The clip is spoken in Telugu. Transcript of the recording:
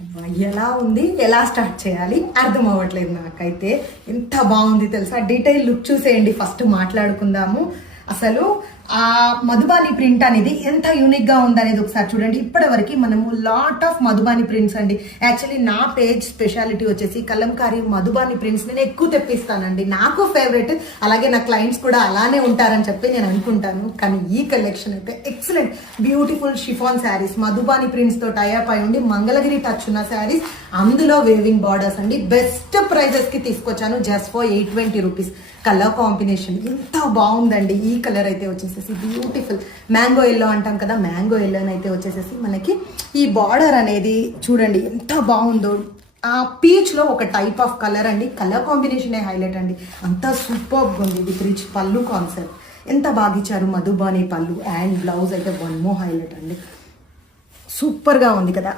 అబ్బా, ఎలా ఉంది, ఎలా స్టార్ట్ చేయాలి అర్థం అవ్వట్లేదు నాకైతే. ఎంత బాగుంది తెలుసా. డీటెయిల్ లుక్ చూసేయండి, ఫస్ట్ మాట్లాడుకుందాము. అసలు ఆ మధుబాని ప్రింట్ అనేది ఎంత యూనిక్ గా ఉందనేది ఒకసారి చూడండి. ఇప్పటివరకు మనము లాట్ ఆఫ్ మధుబాని ప్రింట్స్ అండి. యాక్చువల్లీ నా పేజ్ స్పెషాలిటీ వచ్చేసి కలంకారీ మధుబాని ప్రింట్స్ నేను ఎక్కువ తెప్పిస్తానండి. నాకు ఫేవరెట్, అలాగే నా క్లయింట్స్ కూడా అలానే ఉంటారని చెప్పి నేను అనుకుంటాను. కానీ ఈ కలెక్షన్ అయితే excellent, beautiful chiffon saris Madhubani prints తో టైఅప్ అయి ఉండి మంగళగిరి టచ్ ఉన్న శారీస్, అందులో వేవింగ్ బార్డర్స్ అండి. బెస్ట్ ప్రైజెస్ కి తీసుకొచ్చాను, just for 820 rupees. Colour combination ఎంత బాగుందండి. ఈ కలర్ అయితే వచ్చేసేసి బ్యూటిఫుల్ మ్యాంగో ఎల్లో అంటాం కదా, మ్యాంగో ఎల్లో అయితే వచ్చేసేసి మనకి ఈ బార్డర్ అనేది చూడండి ఎంత బాగుందో. ఆ పీచ్ లో ఒక టైప్ ఆఫ్ కలర్ అండి, కలర్ కాంబినేషన్ హైలైట్ అండి. అంత సూపర్ ఉంది. విత్ రిచ్ పళ్ళు కాన్సెప్ట్ ఎంత బాగా ఇచ్చారు. మధుబాని పళ్ళు అండ్ బ్లౌజ్ అయితే వన్ మోర్ హైలైట్ అండి. సూపర్ గా ఉంది కదా.